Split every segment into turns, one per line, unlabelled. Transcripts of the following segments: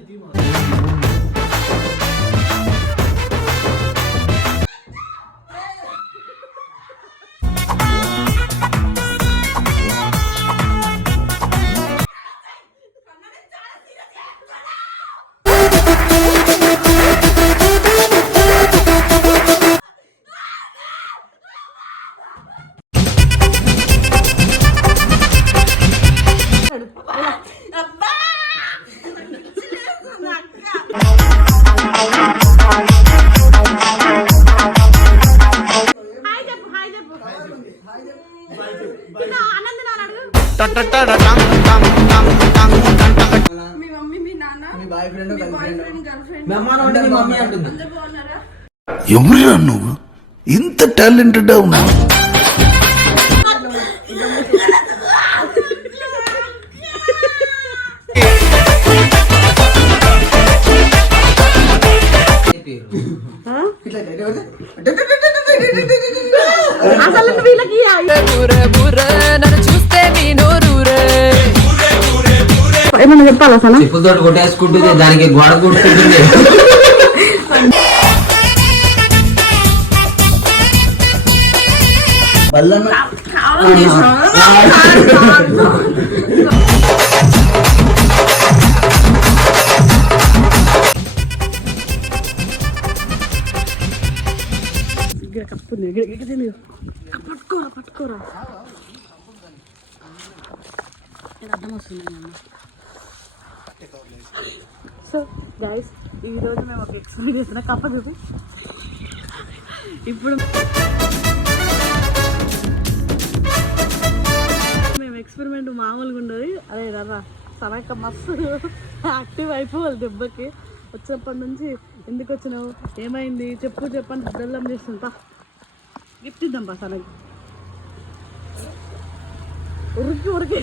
Hi
ఎవరురా నువ్వు? ఇంత టాలెంటెడ్ ఉన్నావు.
అసలు వీళ్ళకి ఏమన్నా చెప్పాలా అసలు
చెప్పులతోటి కొట్టేసుకుంటుంది దానికి గోడ కొట్టుకుంటుంది.
బల్లన్న
పట్టుకోరా. పట్టుకోరా అర్థం వస్తుంది సో గైస్ ఈరోజు మేము ఒక ఎక్స్పీరియన్స్ చేసిన కప్ప చూపి ఇప్పుడు మేము ఎక్స్పెరిమెంట్ మామూలుగా ఉండదు. అదే రర్రా సనక మస్తు యాక్టివ్ అయిపోవాలి దెబ్బకి. వచ్చినప్పటి నుంచి ఎందుకు వచ్చినావు? ఏమైంది? చెప్పు చెప్పని బెల్లం చేస్తుంటా గిఫ్ట్ ఇద్దాం బా సనకి ఉరికి ఉరికి.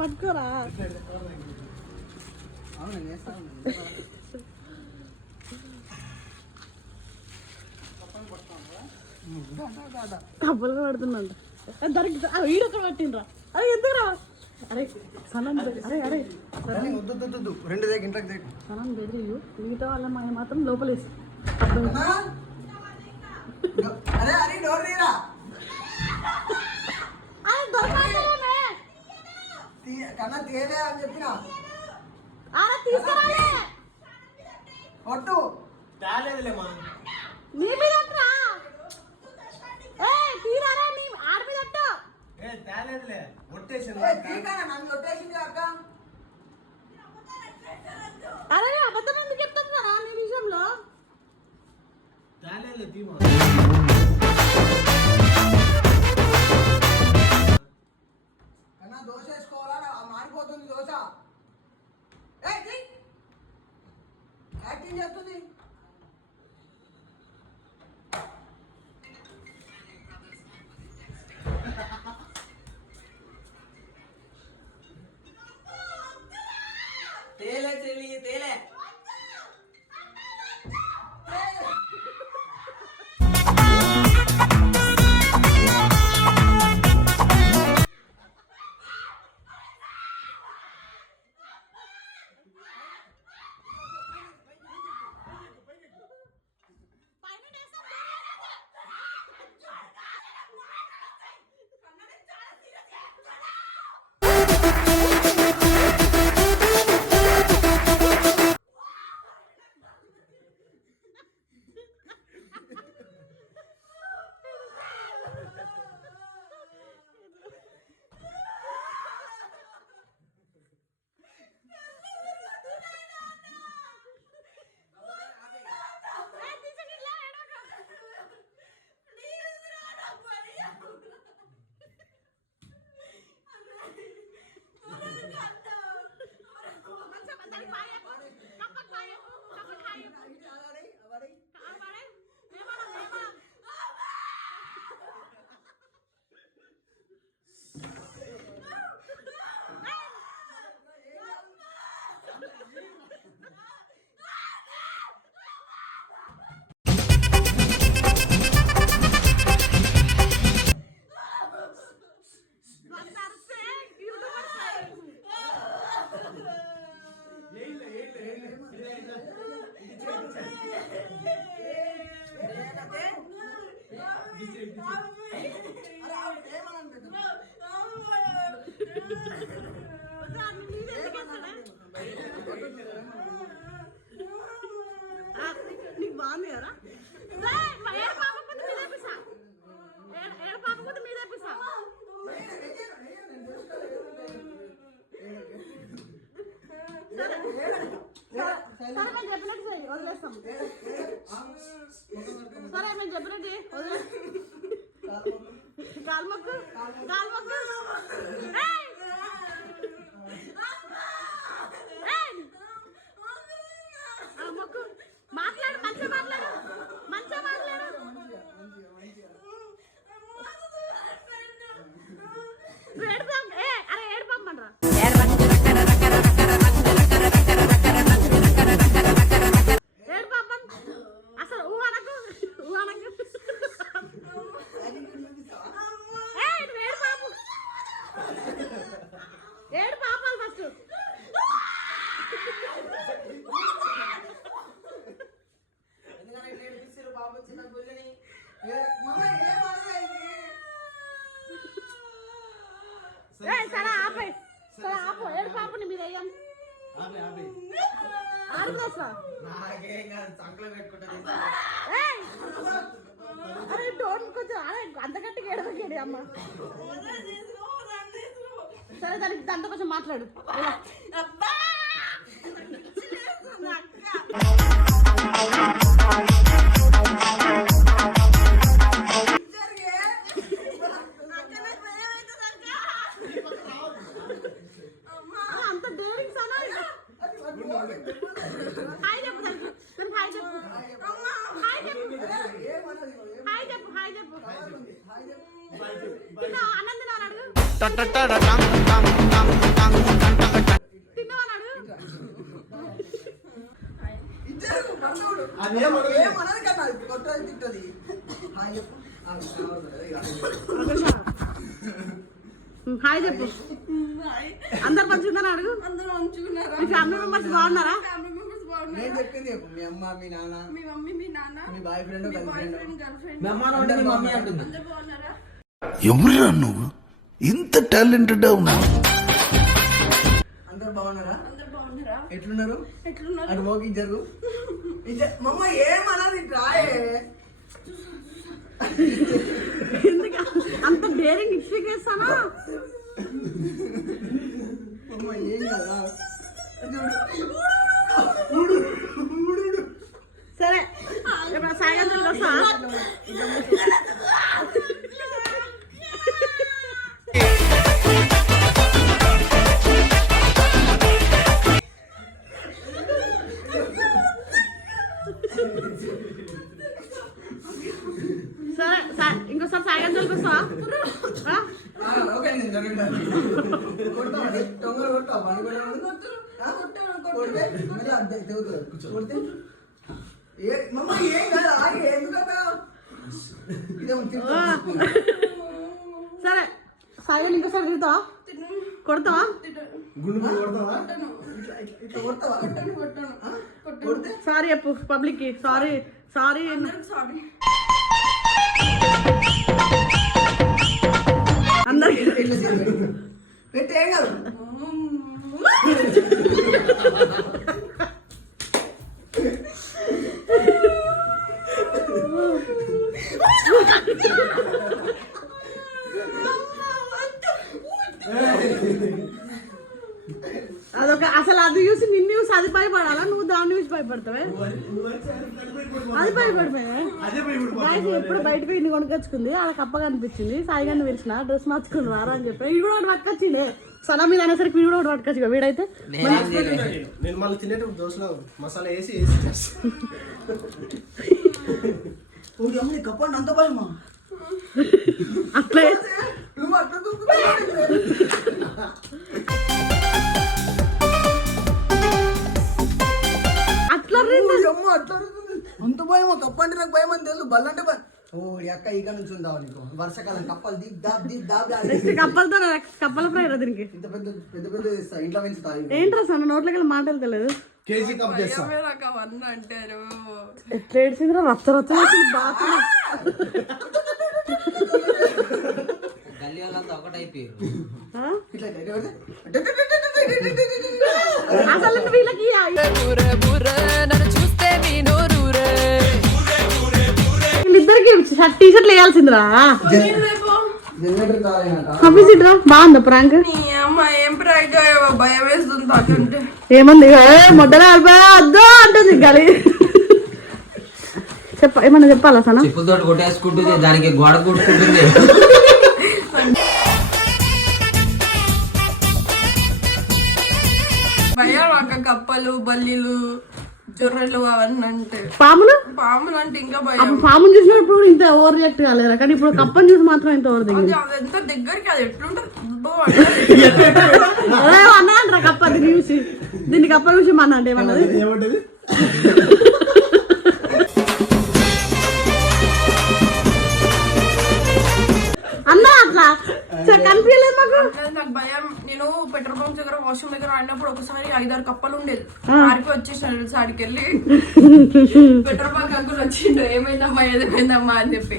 పట్టుకోరా. కబ్బలుగా పడుతున్నాంట దానికి వీడు అక్కడ పట్టిండ్రా? అరే ఎందుకురా? అరే సనం అరే అరే.
రెండు దగ్గర ఇంట్లోకి దగ్గర
సనం బెదిరియు మిగతా వాళ్ళ మన మాత్రం లోపలేసి.
అరే అరే డోర్ తీరా? కన్నా తీయలే అని చెప్పిన. ఒట్టు
నీ మీద
నన్ను కొట్టేసింది అక్క.
అరే అబద్ధం ఎందుకు చెప్తున్నారా నీ విషయంలో
కన్నా దోశ వేసుకోవాలా? ఆ మారిపోతుంది దోశ. యాక్టింగ్ చేస్తుంది.
lì e నీకు బాగుంది కదా ఏడపాకపోతే మీదే పిసా సరే వదిలేస్తాం. సరే మేము చెప్పినట్టు వదిలేస్తాం కాల్మొక్కు కాల్మొక్కు మాట్లాడు మంచిగా మాట్లాడు. మంచిగా మాట్లాడు. నువ్వు అరే టోన్ కొంచెం అరే అంత గట్టిగా అమ్మ సరే దానికి దాంతో కొంచెం మాట్లాడు హాయ్ చెప్పు. అందరు మంచిగుందని అడుగు?
అందరూ ఉంచుకున్నారా
మీ ఫ్యామిలీ మెంబర్స్ బాగున్నారా?
ఫ్యామిలీ మెంబర్స్ బాగున్నారా?
నేను చెప్పింది చెప్పు. మీ అమ్మ మీ నాన్న
మీ మమ్మీ మీ నాన్న
మీ బాయ్ ఫ్రెండ్
మీ
girl
boy
friend
friend girl friend
మీ అమ్మ అంటే మీ మమ్మీ అంటుంది.
అందరూ బాగున్నారా?
ఎవరురా నువ్వు? ఇంత టాలెంటెడ్ ఉన్నావు.
అందరు బాగున్నారా?
అందరూ బాగున్నారా?
ఎట్లున్నారు?
ఎట్లున్నారు?
అటు పోకి జరుగు. మమ్మ ఏమన్నది? రాయే.
అంత డేరింగ్ ఇచ్చి చేస్తానా
మమ్మ ఏం కదా?
సరే సాయంత్రం వస్తా.
కొడితే మమ్మ ఏం కాదు ఆగి ఎందుకంటే.
సరే సాయం ఇంకోసారి తిడతావా కొడతావా సారీ చెప్పు పబ్లిక్కి సారీ సారీ
అందరికి
పెట్టు. కాదు
아, 잠깐만! అది భయపడాలా? నువ్వు దాన్ని చూసి భయపడతావే? అది భయపడిపోయా ఎప్పుడు బయటకు ఇన్ని కొనుకొచ్చుకుంది. ఆడ కప్ప కనిపించింది. సాయి గారిని పిలిచిన డ్రెస్ మార్చుకుని రారా అని చెప్పి వీడు కూడా ఒకటి పట్టుకొచ్చిండే. సనా మీద అనేసరికి వీడు కూడా ఒకటి పట్టుకొచ్చి వీడైతే
నేనేం
మళ్ళీ తినేటప్పుడు దోశలో మసాలా వేసి వేసి
కప్పండి అంత భయమా.
అట్లా.
అట్లా. అంత భయమా కప్పంటే నాకు భయం అని తెలుసు బల్లంటే భయం ఓ అక్క ఇక నుంచి ఉందావు నీకు వర్షాకాలం కప్పలు దిగ్ దాబ్ దిగ్ దాబ్
నెక్స్ట్ కప్పలతో కప్పల ఫ్రై రా దీనికి
ఇంత పెద్ద పెద్ద పెద్ద చేస్తా ఇంట్లో పెంచుతా
ఏంట్రా సన్న నోట్లోకి వెళ్ళి మాటలు తెలియదు
కేజీ కప్ చేస్తా
అంటారు
ఎట్లా ఏడ్చిందిరా
గల్లీ ఒకటైపోయారు?
ఇట్లా.
అసలు వీళ్ళకి వీళ్ళిద్దరికి టీ షర్ట్లు వేయాల్సిందిరా. ఇట్రా బాగుందా ప్రాంక్? ఏమంది? మొట్టలే అద్దో అంటుంది గలి. చెప్ప ఏమన్నా చెప్పాలా సనా?
చెప్పులతో కొట్టేసుకుంటుంది దానికి గోడ కొట్టుకుంటుంది.
భయం అక్క కప్పలు బల్లీలు. జొర్రెలు అవన్నీ అంటే.
పాములు?
పాములు అంటే ఇంకా భయం.
అప్పుడు పాముని చూసినప్పుడు కూడా ఇంత ఓవర్ రియాక్ట్ కాలేరా కానీ ఇప్పుడు కప్పని చూసి మాత్రం ఇంత ఓవర్ దిగింది.
అది ఎంత దగ్గరికి అది ఎట్లుంటది?
అన్నా అంటారా కప్ప దీన్ని చూసి? దీన్ని కప్ప చూసి మన అంటే ఏమన్నది?
ఏమంటది?
అన్నా అట్లా? కనిపించలేదు మాకు?
అంటే నాకు భయం. నేను పెట్రోల్ పంప్ దగ్గర వాష్రూమ్ దగ్గర ఆడినప్పుడు ఒకసారి ఐదారు కప్పలు ఉండేది ఆడికి వచ్చేసాను ఆడికి వెళ్ళి పెట్రోల్ బంక్ అంకుల్ వచ్చిండు ఏమైందమ్మా ఏమైందమ్మా? అని చెప్పి.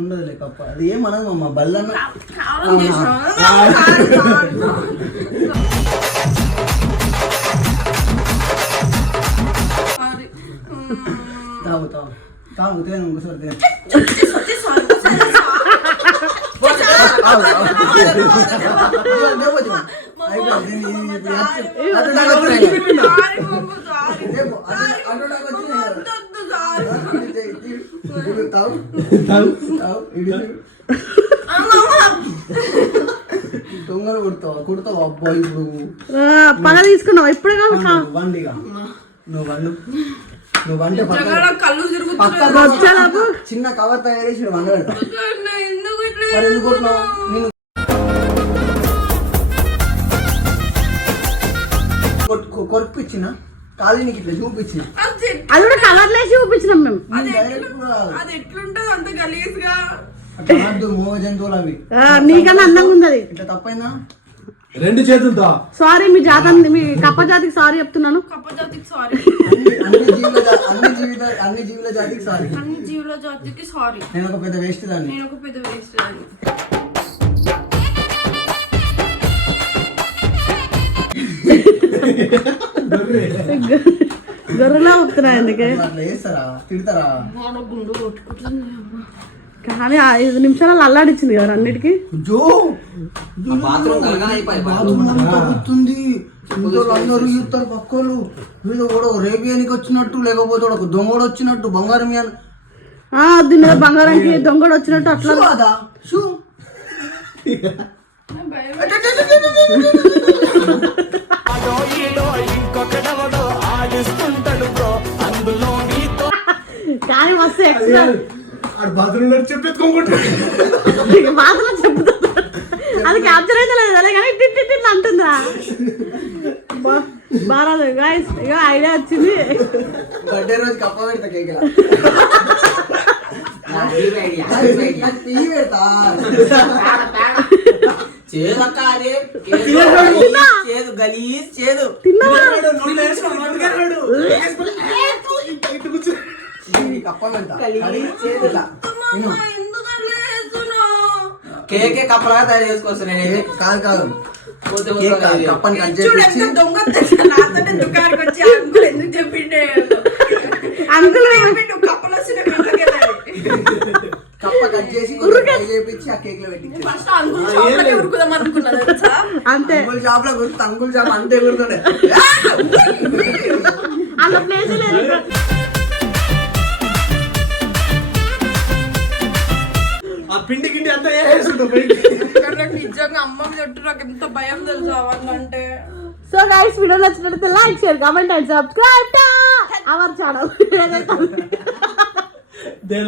ఉండదులే కప్ప అది ఏమనదు బల్లన్న.
కారం చేసాను
తాగు తాగు. తాగు తేను ఇంకోసారి తేను. దొంగలు కొడతావా కొడతావా అబ్బా ఇప్పుడు
పగ తీసుకున్నావు
వండిగా నువ్వు వండు నువ్వు వంటే
కళ్ళు
చిన్న కవర్ తయారు చేసి వండ మరి ఎందుకు కొట్టినావు నేను కొరిపించిన కాలు నీకు ఇట్లా చూపించిన
అది
కూడా కలర్ లేసి చూపించినాం మేము.
అది ఎట్లుంటది అంత గలీజ్గా.
అట్లా మూగ జంతువులు అవి.
ఆ, నీకన్నా అందంగా ఉంది అది
ఇట్లా తప్పైందా?
రెండు చేతులతో.
సారీ మీ జాతాన్ని మీ కప్ప జాతికి సారీ చెప్తున్నాను.
కప్పజాతికి సారీ
అన్ని అన్ని జీవుల జా- అన్ని జీవిత అన్ని జీవుల జాతికి సారీ
అన్ని జీవుల జాతికి సారీ
నేను ఒక పెద్ద వేస్ట్ దాన్ని.
నేను ఒక పెద్ద వేస్ట్ అని
గొర్రెలా చెప్తున్నాయి అందుకే
అట్లా వేస్తారా తిడతారా?
గుండు కొట్టుకుంటుంది.
కానీ ఐదు నిమిషాలు అల్లాడిచ్చింది కదా అన్నిటికీ?
జో
బాత్రూమ్
అందరూ చూస్తారు పక్కోళ్ళు వీడు కూడా రేపియానికి వచ్చినట్టు లేకపోతే ఒక దొంగడు వచ్చినట్టు బంగారం
దీని మీద బంగారానికి దొంగడు వచ్చినట్టు అట్లా
షూ
కానీ మస్తు
ఆడు బాత్రూమ్లో చెప్పెత్తుకోకుంటాడు
మాటలో చెప్తా అది క్యాప్చర్ అయితే లేదు అదే కానీ టిట్ టిట్ టిట్ అంటుందా? బారాదు గాయస్ ఇక ఐడియా వచ్చింది.
బర్త్డే రోజు కప్ప పెడతా కేక్
చేదక్క అదే. చేదు గలీజ్ చేదు
తిన్నావా?
నేను
కేకే కప్పలాగా తయారు చేసుకోవచ్చు నేనైతే.
కాదు కాదు.
పోతే
కేక్
పోతే
కాదు,
ఇది.
కప్పని కట్
చూడు
చేపించి
ఎంత దొంగ తెలుసా నాతోనే దుకాణానికి వచ్చి అంకుల్ ఎందుకు చెప్పిండే
అంకుల్
చెప్పిండు కప్పలు వచ్చిన కళ్ళకెళ్ళాలి
కప్ప కట్ చేసి కొంచెం ఫ్రై చేపించి ఆ కేక్లో పెట్టి
ఫస్ట్ అంకుల్ షాప్లకి ఉరుకుదాం అనుకున్నా తెలుసా?
అంతే.
అంకుల్ షాప్లో గుర్తు షాప్ అంతే
అలా ప్లేస్ లేదు
ఎంత భయం తెలుసా అవన్నీ అంటే
సో గైస్ వీడియో నచ్చినట్లయితే like share comment and subscribe our channel
దేనిలో